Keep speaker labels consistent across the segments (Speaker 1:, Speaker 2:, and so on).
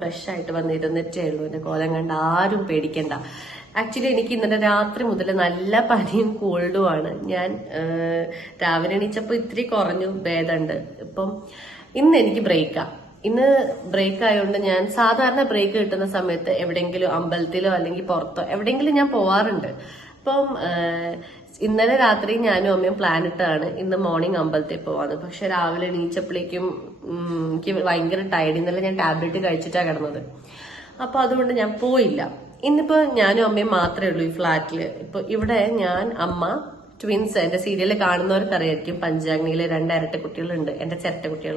Speaker 1: Fresh ആയിട്ട് വന്നിരുന്നിട്ടേ ഉള്ളൂ. എന്റെ കോലം കണ്ട് ആരും പേടിക്കണ്ട. ആക്ച്വലി എനിക്ക് ഇന്നലെ രാത്രി മുതൽ നല്ല പനിയും കോൾഡും ആണ്. ഞാൻ രാവിലെ എണീച്ചപ്പോൾ ഇത്തിരി കുറഞ്ഞു ഭേദമുണ്ട് ഇപ്പം ഇന്ന് എനിക്ക് ബ്രേക്കാ ഇന്ന് ബ്രേക്ക് ആയതുകൊണ്ട് ഞാൻ സാധാരണ ബ്രേക്ക് കിട്ടുന്ന സമയത്ത് എവിടെയെങ്കിലും അമ്പലത്തിലോ അല്ലെങ്കിൽ പുറത്തോ എവിടെയെങ്കിലും ഞാൻ പോവാറുണ്ട്. അപ്പം ഇന്നലെ രാത്രി ഞാനും അമ്മയും പ്ലാൻ ഇട്ടാണ് ഇന്ന് മോർണിംഗ് അമ്പലത്തിൽ പോവാന്ന്. പക്ഷെ രാവിലെ എണീച്ചപ്പോഴേക്കും എനിക്ക് ഭയങ്കര ടയർഡ് ഇന്നലെ ഞാൻ ടാബ്ലറ്റ് കഴിച്ചിട്ടാണ് കിടന്നത്. അപ്പൊ അതുകൊണ്ട് ഞാൻ പോയില്ല. ഇന്നിപ്പോ ഞാനും അമ്മയും മാത്രമേ ഉള്ളൂ ഈ ഫ്ലാറ്റിൽ. ഇപ്പൊ ഇവിടെ ഞാൻ അമ്മ ട്വിൻസ് എന്റെ സീരിയലിൽ കാണുന്നവർക്ക് അറിയായിരിക്കും പഞ്ചാഗ്നിയിലെ രണ്ട് കുട്ടികളുണ്ട് എന്റെ ചിരട്ട കുട്ടികൾ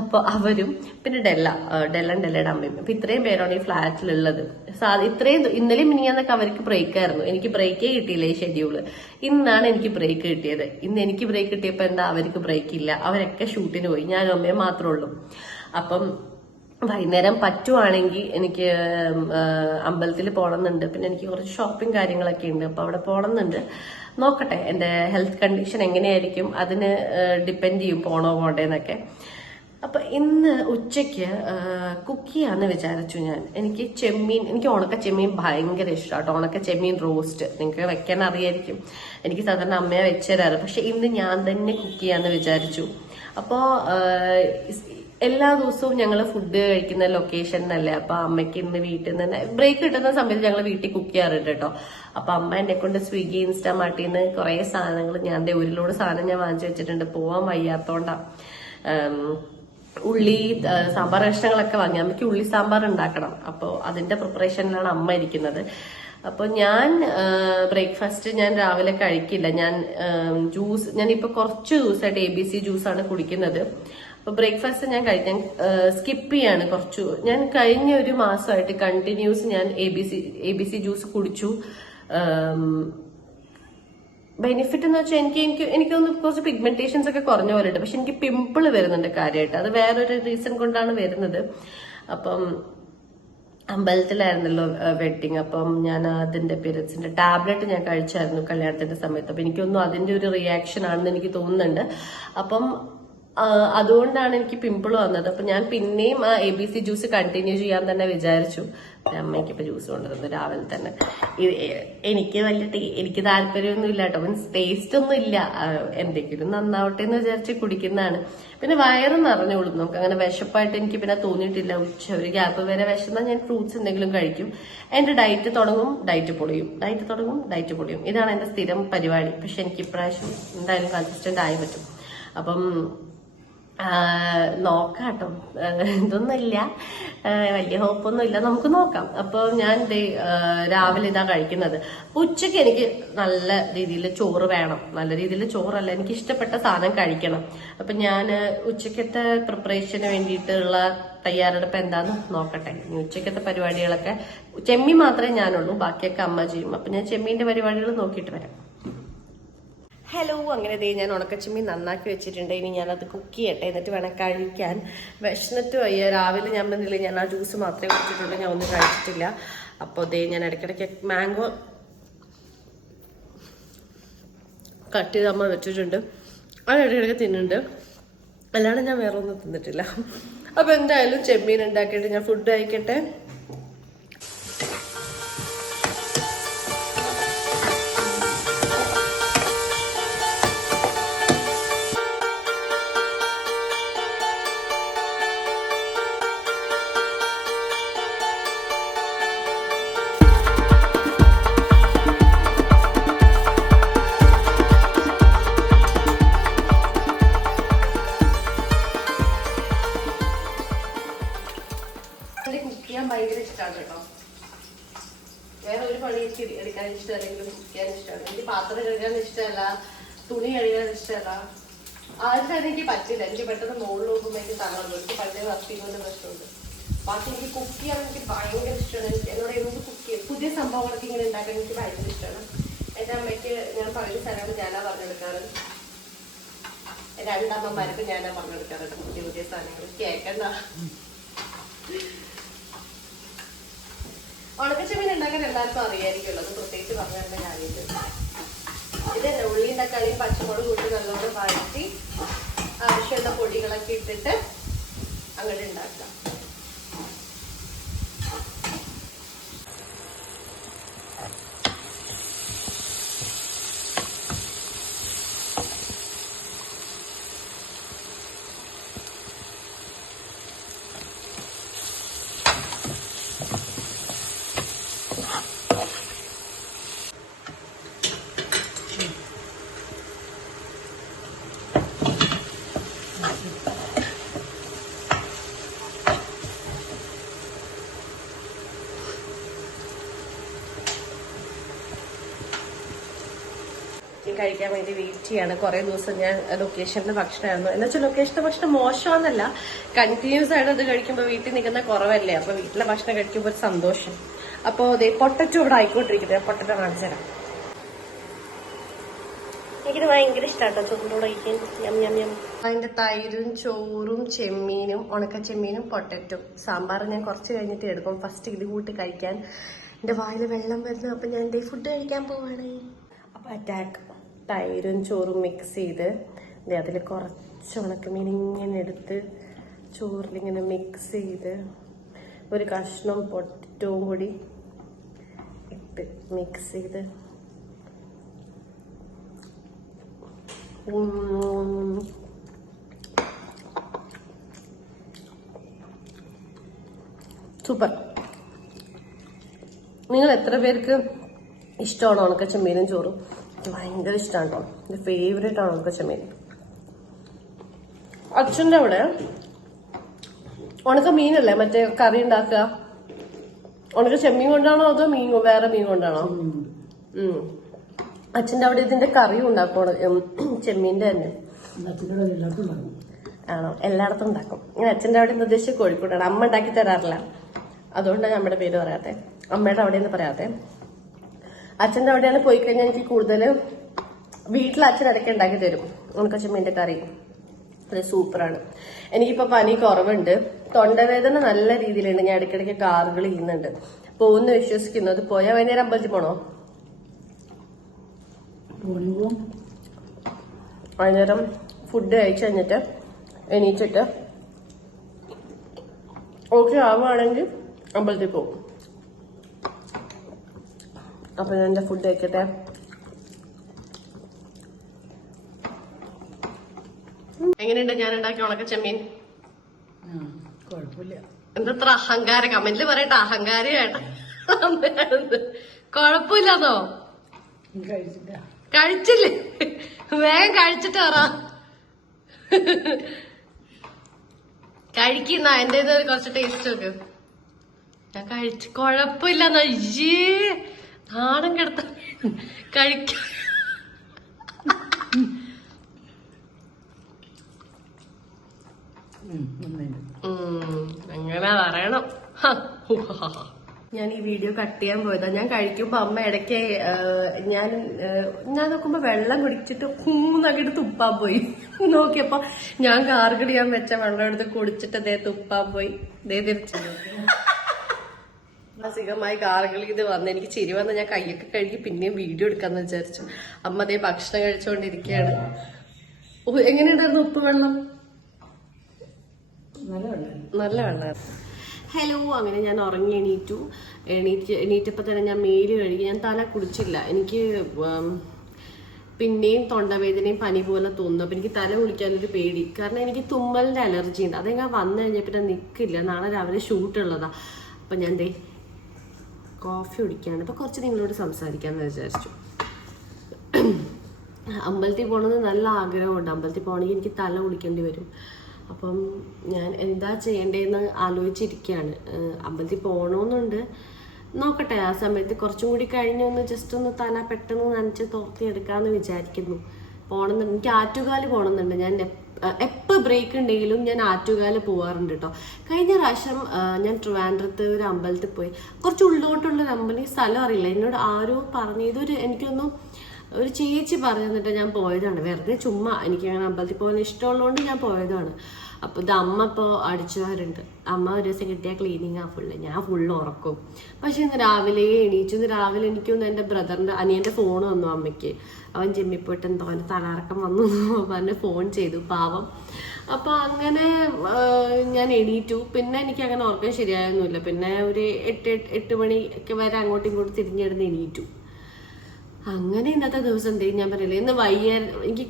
Speaker 1: അപ്പൊ അവരും പിന്നെ ഡെല്ല ഡെല്ലൻ ഡെല്ലയുടെ അമ്മയും. അപ്പൊ ഇത്രയും പേരാണ് ഈ ഫ്ലാറ്റിലുള്ളത്. ഇത്രയും ഇന്നലെയും മിനിഞ്ഞാന്നൊക്കെ അവർക്ക് ബ്രേക്ക് ആയിരുന്നു. എനിക്ക് ബ്രേക്കേ കിട്ടിയില്ല ഈ ഷെഡ്യൂൾ ഇന്നാണ് എനിക്ക് ബ്രേക്ക് കിട്ടിയത്. ഇന്ന് എനിക്ക് ബ്രേക്ക് കിട്ടിയപ്പോ എന്താ അവർക്ക് ബ്രേക്ക് ഇല്ല. അവരൊക്കെ ഷൂട്ടിന് പോയി. ഞാൻ അമ്മയും മാത്രമേ ഉള്ളൂ. അപ്പം വൈകുന്നേരം പറ്റുവാണെങ്കിൽ എനിക്ക് അമ്പലത്തിൽ പോകണമെന്നുണ്ട്. പിന്നെ എനിക്ക് കുറച്ച് ഷോപ്പിംഗ് കാര്യങ്ങളൊക്കെ ഉണ്ട്. അപ്പൊ അവിടെ പോകണമെന്നുണ്ട്. നോക്കട്ടെ എന്റെ ഹെൽത്ത് കണ്ടീഷൻ എങ്ങനെയായിരിക്കും? അതിന് ഡിപ്പെൻഡ് ചെയ്യും പോണോ പോണ്ടേന്നൊക്കെ. അപ്പൊ ഇന്ന് ഉച്ചയ്ക്ക് കുക്കിയാന്ന് വിചാരിച്ചു ഞാൻ. എനിക്ക് ചെമ്മീൻ എനിക്ക് ഉണക്ക ചെമ്മീൻ ഭയങ്കര ഇഷ്ടമാട്ടോ ഉണക്ക ചെമ്മീൻ റോസ്റ്റ് നിങ്ങൾക്ക് വെക്കാൻ അറിയായിരിക്കും. എനിക്ക് സാധാരണ അമ്മയെ വെച്ചുതരാറ് പക്ഷെ ഇന്ന് ഞാൻ തന്നെ കുക്ക് ചെയ്യാന്ന് വിചാരിച്ചു. അപ്പോ എല്ലാ ദിവസവും ഞങ്ങൾ ഫുഡ് കഴിക്കുന്ന ലൊക്കേഷൻ എന്നല്ലേ അപ്പൊ അമ്മയ്ക്ക് ഇന്ന് വീട്ടിൽ നിന്ന് തന്നെ ബ്രേക്ക് കിട്ടുന്ന സമയത്ത് ഞങ്ങൾ വീട്ടിൽ കുക്ക് ചെയ്യാറുണ്ട് കേട്ടോ അപ്പൊ അമ്മ എന്നെ കൊണ്ട് സ്വിഗ്ഗി ഇൻസ്റ്റാമാർട്ടിന്ന് കുറെ സാധനങ്ങൾ ഞാൻ ദേ ഒരു സാധനം ഞാൻ വാങ്ങിച്ചു വെച്ചിട്ടുണ്ട്. പോവാൻ വയ്യാത്തോണ്ടാ. ഉള്ളി സാമ്പാർ കഷ്ണങ്ങളൊക്കെ വാങ്ങി. അമ്മയ്ക്ക് ഉള്ളി സാമ്പാർ ഉണ്ടാക്കണം. അപ്പോൾ അതിന്റെ പ്രിപ്പറേഷനിലാണ് അമ്മ ഇരിക്കുന്നത്. അപ്പൊ ഞാൻ ബ്രേക്ക്ഫാസ്റ്റ് ഞാൻ രാവിലെ കഴിക്കില്ല. ഞാൻ ജ്യൂസ് ഞാൻ ഇപ്പൊ കുറച്ച് ദിവസമായിട്ട് എ ബി സി ജ്യൂസാണ് കുടിക്കുന്നത്. അപ്പൊ ബ്രേക്ക്ഫാസ്റ്റ് ഞാൻ കഴിക്കാൻ സ്കിപ്പ് ചെയ്യാണ് കുറച്ചു. ഞാൻ കഴിഞ്ഞ ഒരു മാസമായിട്ട് കണ്ടിന്യൂസ് ഞാൻ A B C A B C juice കുടിച്ചു. ബെനിഫിറ്റ് എന്ന് വെച്ചാൽ എനിക്ക് എനിക്ക് എനിക്കൊന്ന് കുറച്ച് പിഗ്മെന്റേഷൻസ് ഒക്കെ കുറഞ്ഞ പോലെ ഉണ്ട്. പക്ഷെ എനിക്ക് പിമ്പിൾ വരുന്നുണ്ട് കാര്യമായിട്ട് അത് വേറൊരു റീസൺ കൊണ്ടാണ് വരുന്നത്. അപ്പം അമ്പലത്തിലായിരുന്നല്ലോ വെഡിങ് അപ്പം ഞാൻ അതിന്റെ പീരിയഡ്സിന്റെ ടാബ്ലറ്റ് ഞാൻ കഴിച്ചായിരുന്നു കല്യാണത്തിന്റെ സമയത്ത്. അപ്പൊ എനിക്കൊന്നും അതിന്റെ ഒരു റിയാക്ഷൻ ആണെന്ന് എനിക്ക് തോന്നുന്നുണ്ട്. അപ്പം അതുകൊണ്ടാണ് എനിക്ക് പിമ്പിൾ വന്നത്. അപ്പൊ ഞാൻ പിന്നെയും ആ A B C juice continue ചെയ്യാൻ തന്നെ വിചാരിച്ചു. അമ്മയ്ക്ക് ഇപ്പൊ ജ്യൂസ് കൊണ്ടുവന്നു രാവിലെ തന്നെ. എനിക്ക് വലിയ എനിക്ക് താല്പര്യമൊന്നും ഇല്ല കേട്ടോ. മീൻസ് ടേസ്റ്റ് ഒന്നും ഇല്ല. എന്തെങ്കിലും നന്നാവട്ടെ എന്ന് വിചാരിച്ച് കുടിക്കുന്നതാണ്. പിന്നെ വയറ് നിറഞ്ഞോളും. നമുക്ക് അങ്ങനെ വിശപ്പായിട്ട് എനിക്ക് പിന്നെ തോന്നിയിട്ടില്ല. ഉച്ച ഒരു ഗ്യാപ്പ് വരെ വിശന്നാൽ ഞാൻ ഫ്രൂട്ട്സ് എന്തെങ്കിലും കഴിക്കും. എന്റെ ഡയറ്റ് തുടങ്ങും ഡയറ്റ് പൊളിയും. ഡയറ്റ് തുടങ്ങും ഡയറ്റ് പൊളിയും. ഇതാണ് എന്റെ സ്ഥിരം പരിപാടി. പക്ഷെ എനിക്ക് ഇപ്രാവശ്യം എന്തായാലും കൺസിസ്റ്റന്റ് ആയി പറ്റും. അപ്പം നോക്കാം ഇതൊന്നുമില്ല. വലിയ ഹോപ്പൊന്നും ഇല്ല നമുക്ക് നോക്കാം. അപ്പോൾ ഞാൻ രാവിലെ ഇതാ കഴിക്കുന്നത്. ഉച്ചയ്ക്ക് എനിക്ക് നല്ല രീതിയിൽ ചോറ് വേണം. നല്ല രീതിയിൽ ചോറല്ല. എനിക്ക് ഇഷ്ടപ്പെട്ട സാധനം കഴിക്കണം. അപ്പൊ ഞാൻ ഉച്ചക്കത്തെ പ്രിപ്പറേഷന് വേണ്ടിയിട്ടുള്ള തയ്യാറെടുപ്പ് എന്താന്ന് നോക്കട്ടെ. ഉച്ചക്കത്തെ പരിപാടികളൊക്കെ ചെമ്മി മാത്രമേ ഞാനുള്ളൂ. ബാക്കിയൊക്കെ അമ്മ ചെയ്യും. അപ്പൊ ഞാൻ ചെമ്മീന്റെ പരിപാടികൾ നോക്കിയിട്ട് വരാം. ഹലോ അങ്ങനെ ദേ ഞാൻ ഉണക്കച്ചിമ്മി നന്നാക്കി വെച്ചിട്ടുണ്ട്. ഇനി ഞാനത് കുക്ക് ചെയ്യട്ടെ എന്നിട്ട് വേണം കഴിക്കാൻ. വിശന്നിട്ട് അയ്യ രാവിലെ ഞാൻ വന്നില്ല ഞാൻ ആ ജ്യൂസ് മാത്രമേ കുടിച്ചിട്ടുള്ളൂ ഞാൻ ഒന്നും കഴിച്ചിട്ടില്ല. അപ്പോൾ ദേ ഞാൻ ഇടയ്ക്കിടയ്ക്ക് മാംഗോ കട്ട് ചെയ്ത് അമ്മ വെച്ചിട്ടുണ്ട്. അത് ഇടയ്ക്കിടയ്ക്ക് തിന്നുന്നുണ്ട്. അല്ലാണ്ട് ഞാൻ വേറെ ഒന്നും തിന്നിട്ടില്ല. അപ്പോൾ എന്തായാലും ചെമ്മീൻ ഉണ്ടാക്കിയിട്ട് ഞാൻ ഫുഡ് കഴിക്കട്ടെ. ബാക്കി എനിക്ക് കുക്ക് ചെയ്യാൻ എനിക്ക് ഭയങ്കര ഇഷ്ടമാണ് എന്നോട് എന്ത് കുക്ക് ചെയ്യും പുതിയ സംഭവങ്ങളൊക്കെ ഇങ്ങനെ ഉണ്ടാക്കാൻ എനിക്ക് ഭയങ്കര ഇഷ്ടമാണ് എന്റെ അമ്മയ്ക്ക് ഞാൻ പറയുന്ന സാധനങ്ങൾ ഞാനാ പറഞ്ഞെടുക്കാറ്. രണ്ടമ്മമാർക്ക് ഞാനാ പറഞ്ഞെടുക്കാറ് കേട്ടോ പുതിയ പുതിയ സാധനങ്ങൾ. കേക്കണ്ട. ഉണക്കച്ചമീൻ ഉണ്ടാക്കാൻ എല്ലാവർക്കും അറിയായിരിക്കുമല്ലോ അത് പ്രത്യേകിച്ച് പറഞ്ഞു തരേണ്ട കാര്യമില്ല. ഇത് തന്നെ ഉള്ളിയും തക്കാളിയും പച്ചമുളക് കൂട്ടി നല്ലോണം വഴറ്റി ആവശ്യമുള്ള പൊടികളൊക്കെ ഇട്ടിട്ട് അങ്ങോട്ട് ഉണ്ടാക്കാം. കഴിക്കാൻ വേണ്ടി വെയിറ്റ് ചെയ്യാണ്. കുറെ ദിവസം ഞാൻ ലൊക്കേഷനിലെ ഭക്ഷണമായിരുന്നു. എന്ന് വെച്ചാൽ ലൊക്കേഷന്റെ ഭക്ഷണം മോശമാണെന്നല്ല. കണ്ടിന്യൂസ് ആയിട്ട് അത് കഴിക്കുമ്പോൾ വീട്ടിൽ നിൽക്കുന്ന കുറവല്ലേ? അപ്പൊ വീട്ടിലെ ഭക്ഷണം കഴിക്കുമ്പോൾ ഒരു സന്തോഷം. അപ്പോൾ അതെ പൊട്ടറ്റോ ഇവിടെ ആയിക്കൊണ്ടിരിക്കുന്നത് പൊട്ടറ്റോ കാണിച്ചു തരാം. എനിക്കിത് ഭയങ്കര ഇഷ്ടമാട്ടോ കഴിക്കാൻ യം യം യം തൈരും ചോറും ചെമ്മീനും ഉണക്ക ചെമ്മീനും പൊട്ടറ്റും. സാമ്പാർ ഞാൻ കുറച്ച് കഴിഞ്ഞിട്ട് എടുക്കും. ഫസ്റ്റ് ഇത് കൂട്ടി കഴിക്കാൻ. എന്റെ വായിൽ വെള്ളം വരുന്നു. അപ്പൊ ഞാൻ എന്റെ ഫുഡ് കഴിക്കാൻ പോവാണ്. അപ്പൊ അറ്റാക്ക് തൈരും ചോറും മിക്സ് ചെയ്ത് അതിൽ കുറച്ച് ഉണക്കമീൻ ഇങ്ങനെ എടുത്ത് ചോറിലിങ്ങനെ മിക്സ് ചെയ്ത് ഒരു കഷ്ണം പൊട്ടറ്റവും കൂടി ഇട്ട് മിക്സ് ചെയ്ത് സൂപ്പർ. നിങ്ങൾ എത്ര പേർക്ക് ഇഷ്ടമാണോ ഉണക്ക ചെമ്മീനും ചോറും? ഭയങ്കര ഇഷ്ടമാണ് കേട്ടോ എന്റെ ഫേവറേറ്റ് ആണ് ഉണക്ക ചെമ്മീൻ അച്ഛന്റെ അവിടെ ഉണക്ക മീനല്ലേ? മറ്റേ കറി ഉണ്ടാക്കുക? ഉണക്ക ചെമ്മീൻ കൊണ്ടാണോ അതോ മീൻ വേറെ മീൻ കൊണ്ടാണോ? ഉം. അച്ഛന്റെ അവിടെ ഇതിന്റെ കറിയും ഉണ്ടാക്കും ചെമ്മീന്റെ തന്നെ. ആണോ? എല്ലായിടത്തും ഉണ്ടാക്കും. ഞാൻ അച്ഛന്റെ അവിടെ ഉദ്ദേശിച്ച് കോഴിക്കോടാണ്. അമ്മ ഉണ്ടാക്കി തരാറില്ല. അതുകൊണ്ടാണ് നമ്മുടെ പേര് പറയാത്തെ. അമ്മയുടെ അവിടെ നിന്ന് പറയാത്തെ. അച്ഛന്റെ അവിടെയാണ് പോയി കഴിഞ്ഞാൽ എനിക്ക് കൂടുതൽ വീട്ടിൽ അച്ഛൻ ഇടയ്ക്ക് ഉണ്ടാക്കി തരും. ഉണക്കച്ചമ്മീന്റെ കറി. അത് സൂപ്പറാണ്. എനിക്കിപ്പോൾ പനി കുറവുണ്ട്. തൊണ്ടവേദന നല്ല രീതിയിലുണ്ട്. ഞാൻ ഇടയ്ക്കിടയ്ക്ക് കാറുകൾ ചെയ്യുന്നുണ്ട് പോകുന്നു വിശ്വസിക്കുന്നു. അത് പോയാൽ വൈകുന്നേരം അമ്പലത്തിൽ പോണോ? വൈകുന്നേരം ഫുഡ് കഴിച്ചു കഴിഞ്ഞിട്ട് എണീച്ചിട്ട് ഓക്കെ ആവുകയാണെങ്കിൽ അമ്പലത്തിൽ പോകും അപ്പൊ ഞാൻ എന്റെ ഫുഡ് കഴിക്കട്ടെ. എങ്ങനെയുണ്ട്? ഞാൻ ഉണ്ടാക്കിയ ഉണക്ക ചെമ്മീൻ.
Speaker 2: കുഴപ്പമില്ല
Speaker 1: എന്തത്ര അഹങ്കാര കമന്റിൽ പറയട്ടെ അഹങ്കാരിയായിട്ട്. കൊഴപ്പില്ലാന്നോ?
Speaker 2: കഴിച്ചില്ല.
Speaker 1: വേഗം കഴിച്ചിട്ട് പറ. കഴിക്കുന്ന എന്റെ കുറച്ച് ടേസ്റ്റ് നോക്ക് ഞാൻ കഴിച്ച് കൊഴപ്പില്ലെന്നോ? അയ്യേ. നാണം കിടത്ത കഴിക്ക. ഉം, അങ്ങനെ പറയണം. ഞാൻ ഈ വീഡിയോ കട്ട് ചെയ്യാൻ പോയതാ. ഞാൻ കഴിക്കുമ്പോ അമ്മ ഇടയ്ക്ക് ഞാൻ ഞാൻ നോക്കുമ്പോ വെള്ളം കുടിച്ചിട്ട് ഹൂന്നങ്ങിട്ട് തുപ്പാൻ പോയി. നോക്കിയപ്പോ ഞാൻ കാർഗിടിയാൻ വെച്ച വെള്ളം എടുത്ത് കുടിച്ചിട്ട് ദേ തുപ്പാൻ പോയി. ദേ തിരിച്ചു. മാനസികമായി കാറുകൾ ഇത് വന്ന് എനിക്ക് ചിരി വന്ന് ഞാൻ കൈയൊക്കെ കഴുകി പിന്നെയും വീഡിയോ എടുക്കാന്ന് വിചാരിച്ചു. അമ്മ അതേ ഭക്ഷണം കഴിച്ചുകൊണ്ടിരിക്കുകയാണ് എങ്ങനെയുണ്ടായിരുന്നു ഉപ്പ് വെള്ളം?
Speaker 2: നല്ല വെള്ളം
Speaker 1: ഹലോ അങ്ങനെ ഞാൻ ഉറങ്ങി എണീറ്റു. എണീറ്റ് എണീറ്റപ്പോൾ തന്നെ ഞാൻ മേൽ കഴുകി ഞാൻ തല കുടിച്ചില്ല. എനിക്ക് പിന്നെയും തൊണ്ടവേദനയും പനി പോലെ തോന്നുന്നു. അപ്പം എനിക്ക് തല കുളിക്കാനൊരു പേടി. കാരണം എനിക്ക് തുമ്മലിന്റെ അലർജി ഉണ്ട് അതെങ്ങനെ വന്നു കഴിഞ്ഞാൽ പിന്നെ നിൽക്കില്ല നാളെ രാവിലെ ഷൂട്ടുള്ളതാണ് അപ്പം ഞാൻ ദേ കോഫി കുടിക്കുകയാണ് അപ്പോൾ കുറച്ച് നിങ്ങളോട് സംസാരിക്കാമെന്ന് വിചാരിച്ചു. അമ്പലത്തിൽ പോകണമെന്ന് നല്ല ആഗ്രഹമുണ്ട്. അമ്പലത്തിൽ പോകണമെങ്കിൽ എനിക്ക് തല കുളിക്കേണ്ടി വരും. അപ്പം ഞാൻ എന്താ ചെയ്യേണ്ടതെന്ന് ആലോചിച്ചിരിക്കുകയാണ് അമ്പലത്തിൽ പോകണമെന്നുണ്ട് നോക്കട്ടെ ആ സമയത്ത് കുറച്ചും കൂടി കഴിഞ്ഞ് ഒന്ന് ജസ്റ്റ് ഒന്ന് തല പെട്ടെന്ന് നനച്ച് തോർത്തി എടുക്കാമെന്ന് വിചാരിക്കുന്നു. പോകണമെന്നുണ്ട് എനിക്ക് ആറ്റുകാൽ പോകണമെന്നുണ്ട് ഞാൻ എപ്പോൾ ബ്രേക്ക് ഉണ്ടെങ്കിലും ഞാൻ ആറ്റുകാൽ പോവാറുണ്ട് കേട്ടോ കഴിഞ്ഞ പ്രാവശ്യം ഞാൻ ട്രിവാൻഡ്രത്ത് ഒരു അമ്പലത്തിൽ പോയി. കുറച്ച് ഉള്ളോട്ടുള്ള ഒരു അമ്പലം ഈ സ്ഥലം അറിയില്ല. എന്നോട് ആരോ പറഞ്ഞു. ഇതൊരു എനിക്കൊന്നും ഒരു ചേച്ചി പറഞ്ഞു തന്നിട്ട് ഞാൻ പോയതാണ്. വെറുതെ ചുമ്മാ എനിക്ക് അങ്ങനെ അമ്പലത്തിൽ പോകാൻ ഇഷ്ടമുള്ളതുകൊണ്ട് ഞാൻ പോയതാണ്. അപ്പോൾ ഇത് അമ്മ ഇപ്പോൾ അടിച്ചുകാരുണ്ട് അമ്മ ഒരു ദിവസം കിട്ടിയ ക്ലീനിങ് ആ ഫുള്ള് ഞാൻ ഫുള്ള് ഉറക്കും. പക്ഷേ ഇന്ന് രാവിലെ എണീച്ചു. ഇന്ന് രാവിലെ എനിക്കൊന്ന് എന്റെ ബ്രദറിന്റെ അനിയന്റെ ഫോൺ വന്നു അമ്മയ്ക്ക്. അവൻ ജിമ്മിൽ പോയിട്ട് എന്തോ അവന്റെ തലകറക്കം വന്നു. പറഞ്ഞ് ഫോൺ ചെയ്തു പാവം. അപ്പോൾ അങ്ങനെ ഞാൻ എണീറ്റു. പിന്നെ എനിക്ക് അങ്ങനെ ഉറക്കം ശരിയായൊന്നുമില്ല. പിന്നെ ഒരു എട്ട് എട്ട് മണിക്ക് വരെ അങ്ങോട്ടും ഇങ്ങോട്ടും തിരിഞ്ഞിടുന്ന് എണീറ്റു. അങ്ങനെ ഇന്നത്തെ ദിവസം എന്തെങ്കിലും ഞാൻ പറയില്ല ഇന്ന് വയ്യ എനിക്ക്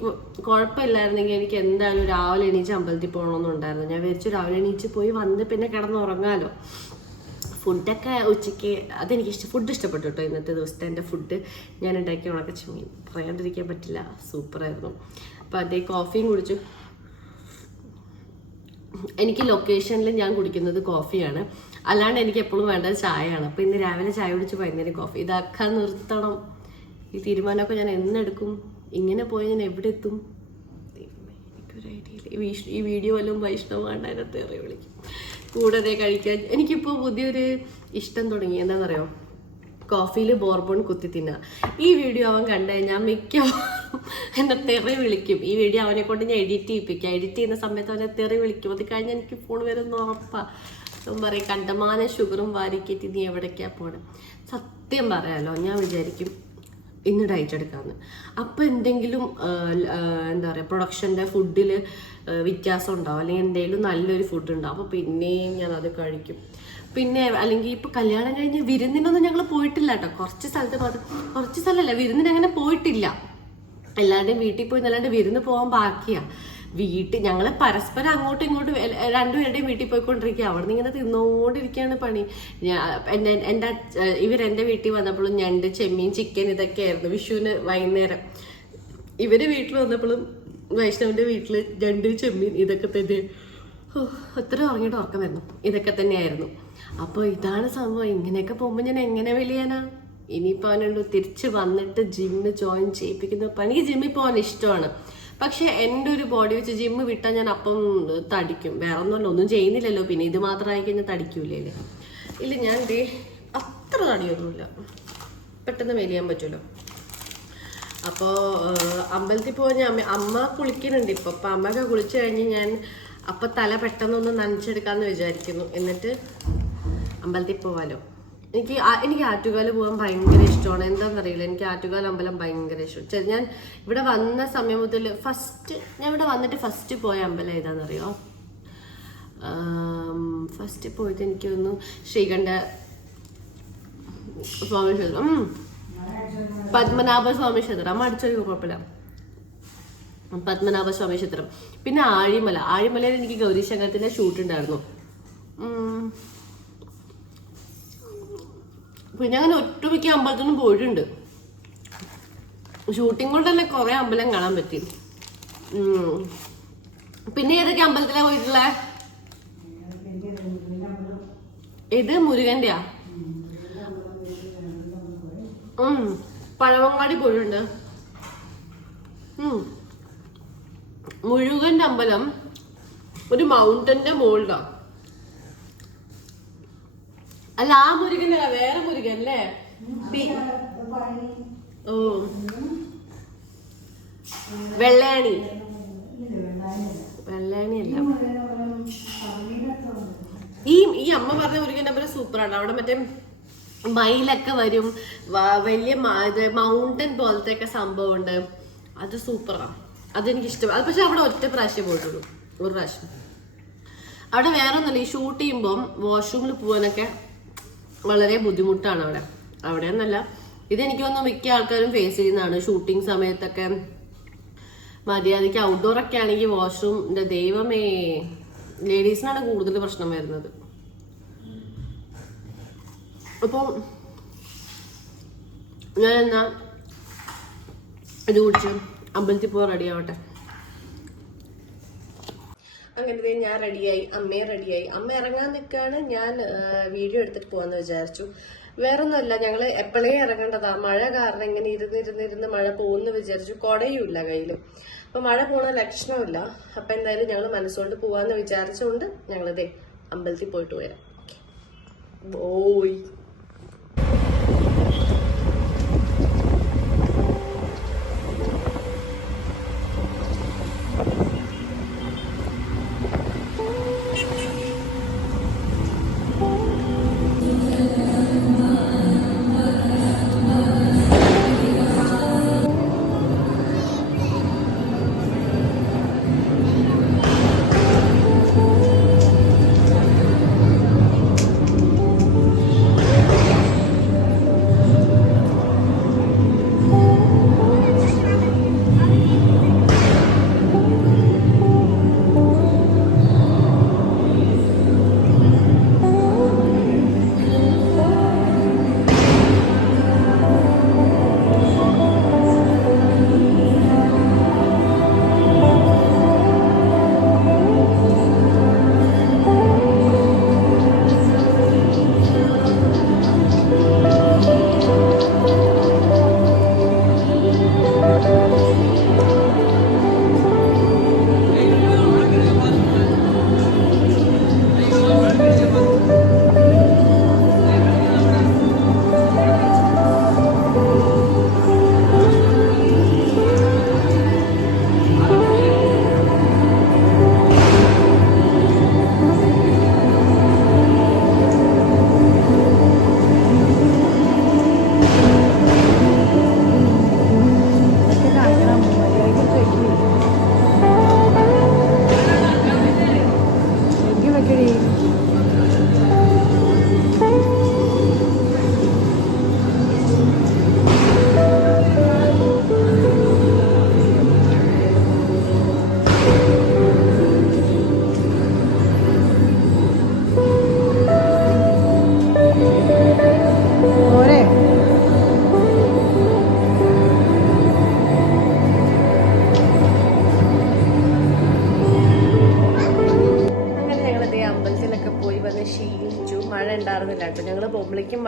Speaker 1: കുഴപ്പമില്ലായിരുന്നെങ്കിൽ എനിക്ക് എന്തായാലും രാവിലെ എണീച്ച് അമ്പലത്തിൽ പോകണമെന്നുണ്ടായിരുന്നു ഞാൻ വിചാരിച്ചു രാവിലെ എണീച്ച് പോയി വന്ന് പിന്നെ കിടന്നുറങ്ങാലോ ഫുഡൊക്കെ ഉച്ചയ്ക്ക് അതെനിക്ക് ഇഷ്ടം ഫുഡ് ഇഷ്ടപ്പെട്ടു കേട്ടോ ഇന്നത്തെ ദിവസത്തെ എന്റെ ഫുഡ്. ഞാൻ ഉണ്ടാക്കിയ ഉണക്കച്ചമീൻ പറയാണ്ടിരിക്കാൻ പറ്റില്ല. സൂപ്പറായിരുന്നു. അപ്പോൾ അതേ കോഫിയും കുടിച്ചു. എനിക്ക് ലൊക്കേഷനിൽ ഞാൻ കുടിക്കുന്നത് കോഫിയാണ്. അല്ലാണ്ട് എനിക്ക് എപ്പോഴും വേണ്ടത് ചായയാണ്. അപ്പോൾ ഇന്ന് രാവിലെ ചായ കുടിച്ച് വൈകുന്നേരം കോഫി. ഇതാക്കാൻ നിർത്തണം. ഈ തീരുമാനമൊക്കെ ഞാൻ എന്നെടുക്കും? ഇങ്ങനെ പോയി ഞാൻ എവിടെ എത്തും? ഐഡിയ ഇല്ല. ഈ വീഡിയോ വല്ലതും വൈഷ്ണവ് കണ്ട അതിനകത്ത് ഏറെ വിളിക്കും. കൂടാതെ കഴിക്കാൻ. എനിക്കിപ്പോൾ പുതിയൊരു ഇഷ്ടം തുടങ്ങി. എന്താണെന്നറിയോ കോഫിയിൽ ബോർബോൺ കുത്തി തിന്നുക ഈ വീഡിയോ അവൻ കണ്ടു ഞാൻ മിക്ക എന്നെ തെറി വിളിക്കും. ഈ വീഡിയോ അവനെ കൊണ്ട് ഞാൻ എഡിറ്റ് ചെയ്യിപ്പിക്കാം. എഡിറ്റ് ചെയ്യുന്ന സമയത്ത് അവനെ തെറി വിളിക്കും. അത് കഴിഞ്ഞ് എനിക്ക് ഫോൺ വരുന്ന ഉറപ്പാ. അപ്പം പറയും കണ്ടമാന ഷുഗറും വാരിക്കേറ്റി നീ എവിടേക്കാണ് പോണേ? സത്യം പറയാലോ ഞാൻ വിചാരിക്കും ഇന്ന് ഡയറ്റ് എടുക്കാമെന്ന് അപ്പോൾ എന്തെങ്കിലും എന്താ പറയുക പ്രൊഡക്ഷന്റെ ഫുഡിൽ വ്യത്യാസം ഉണ്ടാവും അല്ലെങ്കിൽ എന്തെങ്കിലും നല്ലൊരു ഫുഡ് ഉണ്ടാവും അപ്പോൾ പിന്നെയും ഞാൻ അത് കഴിക്കും. പിന്നെ അല്ലെങ്കിൽ ഇപ്പോൾ കല്യാണം കഴിഞ്ഞ് വിരുന്നിനൊന്നും ഞങ്ങൾ പോയിട്ടില്ല കേട്ടോ കുറച്ച് സ്ഥലത്ത് മാത്രം കുറച്ച് സ്ഥലമല്ല വിരുന്നിന് അങ്ങനെ പോയിട്ടില്ല. എല്ലാവരുടെയും വീട്ടിൽ പോയി അല്ലാണ്ട് വിരുന്ന് പോകാൻ ബാക്കിയാ. വീട്ടിൽ ഞങ്ങൾ പരസ്പരം അങ്ങോട്ടും ഇങ്ങോട്ടും രണ്ടുപേരുടെയും വീട്ടിൽ പോയിക്കൊണ്ടിരിക്കുക. അവിടെ നിന്ന് ഇങ്ങനെ തിന്നുകൊണ്ടിരിക്കുകയാണ് പണി. എന്റെ എന്റെ ഇവരെന്റെ വീട്ടിൽ വന്നപ്പോഴും ഞണ്ട് ചെമ്മീൻ ചിക്കൻ ഇതൊക്കെ ഇതൊക്കെയായിരുന്നു വിഷുവിന് വൈകുന്നേരം. ഇവർ വീട്ടിൽ വന്നപ്പോഴും വൈഷ്ണവിന്റെ വീട്ടിൽ ഞണ്ട് ചെമ്മീൻ ഇതൊക്കെ തന്നെ. ഒത്തിരി ഉറങ്ങിയിട്ട് ഉറക്കം വരുന്നു. ഇതൊക്കെ തന്നെയായിരുന്നു. അപ്പോൾ ഇതാണ് സംഭവം. ഇങ്ങനെയൊക്കെ പോകുമ്പോൾ ഞാൻ എങ്ങനെ വെളിയാനാ ഇനിയിപ്പോൾ അവനുണ്ട് തിരിച്ച് വന്നിട്ട് ജിമ്മിൽ ജോയിൻ ചെയ്യിപ്പിക്കുന്ന പണി. ജിമ്മിൽ പോകാൻ ഇഷ്ടമാണ്. പക്ഷെ എന്റെ ഒരു ബോഡി വെച്ച് ജിമ്മ് വിട്ടാൽ ഞാൻ അപ്പം തടിക്കും. വേറെ ഒന്നുമല്ല ഒന്നും ചെയ്യുന്നില്ലല്ലോ. പിന്നെ ഇത് മാത്രമായി കഴിഞ്ഞാൽ തടിക്കൂലേ ഇല്ല ഞാൻ ദേ അത്ര തടിയൊന്നുമില്ല. പെട്ടെന്ന് മെലിയാൻ പറ്റുമല്ലോ. അപ്പോൾ അമ്പലത്തിൽ ഞാൻ അമ്മ അമ്മ കുളിക്കുന്നുണ്ട് ഇപ്പോൾ അപ്പം അമ്മയൊക്കെ കുളിച്ചു കഴിഞ്ഞ് ഞാൻ അപ്പം തല പെട്ടെന്നൊന്ന് നനച്ചെടുക്കാമെന്ന് വിചാരിക്കുന്നു. എന്നിട്ട് അമ്പലത്തിൽ പോവാലോ. എനിക്ക് എനിക്ക് ആറ്റുകാൽ പോകാൻ ഭയങ്കര ഇഷ്ടമാണ്. എന്താണെന്നറിയില്ല എനിക്ക് ആറ്റുകാൽ അമ്പലം ഭയങ്കര ഇഷ്ടം. ഞാൻ ഇവിടെ വന്ന സമയം മുതൽ ഫസ്റ്റ് ഞാൻ ഇവിടെ വന്നിട്ട് ഫസ്റ്റ് പോയ അമ്പലം ഏതാണെന്നറിയോ ഫസ്റ്റ് പോയത് എനിക്ക് തോന്നുന്നു ശ്രീകണ്ഠ സ്വാമി ക്ഷേത്രം. പത്മനാഭ സ്വാമി ക്ഷേത്രം. അടിച്ചൊരു അടിച്ചോ കുഴപ്പമില്ല. പത്മനാഭ സ്വാമി ക്ഷേത്രം. പിന്നെ ആഴിമല. ആഴിമലയിൽ എനിക്ക് ഗൗരീശങ്കരത്തിന്റെ ഷൂട്ട് ഉണ്ടായിരുന്നു. പിന്നെ അങ്ങനെ ഒട്ടുമിക്ക അമ്പലത്തിനും പോയിട്ടുണ്ട്. ഷൂട്ടിംഗ് കൊണ്ട് തന്നെ കുറെ അമ്പലം കാണാൻ പറ്റി. പിന്നെ ഏതൊക്കെ അമ്പലത്തിലാ പോയിട്ടുള്ള? ഇത് മുരുകന്റെയാ ഉം. പഴവങ്ങാടി പോയിട്ടുണ്ട്. ഉം. മുരുകന്റെ അമ്പലം ഒരു മൗണ്ടന്റെ മുകളിലാ അല്ല ആ മുരുകൻ അല്ല വേറെ മുരുകൻ അല്ലേ? ഓ. വെള്ളയാണി. വെള്ളയാണിയല്ല. ഈ ഈ അമ്മ പറഞ്ഞ മുരുകന്റെ അമ്പലം സൂപ്പറാണ്. അവിടെ മറ്റേ മയിലൊക്കെ വരും. വലിയ മൗണ്ടൻ പോലത്തെ ഒക്കെ സംഭവം ഉണ്ട് അത് സൂപ്പറാണ് അതെനിക്ക് ഇഷ്ടം അത് പക്ഷെ അവിടെ ഒറ്റ പ്രാവശ്യം പോയിട്ടുള്ളൂ. ഒരു പ്രാവശ്യം. അവിടെ വേറെ ഒന്നുമില്ല ഈ ഷൂട്ട് ചെയ്യുമ്പം വാഷ്റൂമിൽ പോകാനൊക്കെ വളരെ ബുദ്ധിമുട്ടാണ് അവിടെ. അവിടെ എന്നല്ല ഇതെനിക്ക് തോന്നുന്നു മിക്ക ആൾക്കാരും ഫേസ് ചെയ്യുന്നതാണ്. ഷൂട്ടിംഗ് സമയത്തൊക്കെ മര്യാദയ്ക്ക് ഔട്ട്ഡോർ ഒക്കെ ആണെങ്കിൽ വാഷ്റൂമിന്റെ ദൈവമേ. ലേഡീസിനാണ് കൂടുതൽ പ്രശ്നം വരുന്നത്. അപ്പോൾ ഞാൻ എന്നാ ഇത് കുടിച്ച് അമ്പലത്തിൽ പോകാൻ റെഡി ആവട്ടെ. അങ്ങനെ ദേ ഞാൻ റെഡിയായി അമ്മയും റെഡിയായി അമ്മ ഇറങ്ങാൻ നിൽക്കാണ് ഞാൻ വീഡിയോ എടുത്തിട്ട് പോകാന്ന് വിചാരിച്ചു. വേറൊന്നുമല്ല ഞങ്ങൾ എപ്പോഴേ ഇറങ്ങേണ്ടതാ? മഴ കാരണം ഇങ്ങനെ ഇരുന്നിരുന്നിരുന്ന് മഴ പോകുന്നു വിചാരിച്ചു. കുടയുമില്ല കയ്യിൽ അപ്പൊ മഴ പോണ ലക്ഷണമില്ല. അപ്പൊ എന്തായാലും ഞങ്ങൾ മനസ്സുകൊണ്ട് പോവാന്ന് വിചാരിച്ചുകൊണ്ട് ഞങ്ങൾ ദേ അമ്പലത്തിൽ പോയിട്ട് വരാം. ഓയ്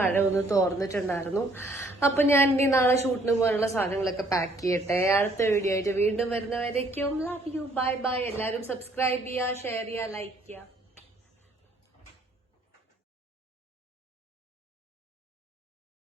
Speaker 1: മഴ ഒന്ന് തോർന്നിട്ടുണ്ടായിരുന്നു. അപ്പൊ ഞാൻ ഇനി നാളെ ഷൂട്ടിന് പോലുള്ള സാധനങ്ങളൊക്കെ പാക്ക് ചെയ്യട്ടെ. അടുത്ത വീഡിയോ ആയിട്ട് വീണ്ടും വരുന്നവരേക്കും ലവ് യു ബൈ ബൈ എല്ലാവരും സബ്സ്ക്രൈബ് ചെയ്യുക ഷെയർ ചെയ്യുക ലൈക്ക് ചെയ്യുക.